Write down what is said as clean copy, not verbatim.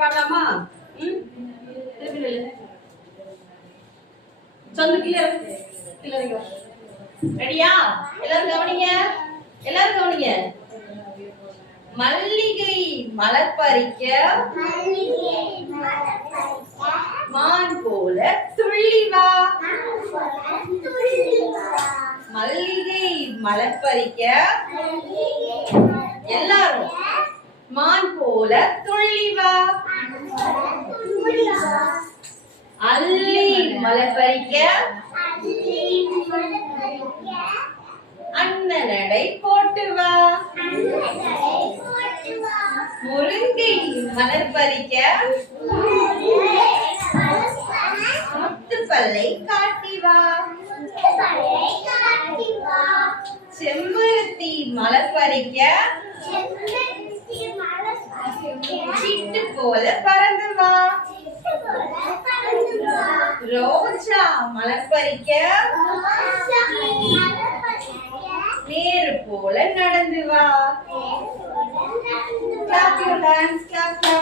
பாடலாமா? சொல்லு கீழே ரெடியா? எல்லாரும் கவனிங்க, எல்லாரும் கவனிங்க. மல்லிகை மலர் பறிக்க மான் போல துள்ளி வா. மல்லிகை மலர் பறிக்க எல்லாரும் மான் போல துள்ளி வா. அல்லி மலர் பறிக்க அண்ணனடை போட்டு வா. முருங்கை மலர் பறிக்க முத்துப்பல்லை காட்டி வா. செம்பருத்தி மலர் பறிக்க சிட்டு போல பறந்து வா. ரோஜா மலர் பறிக்க நேரு போல நடந்து வா. Clap your hands, clap, clap.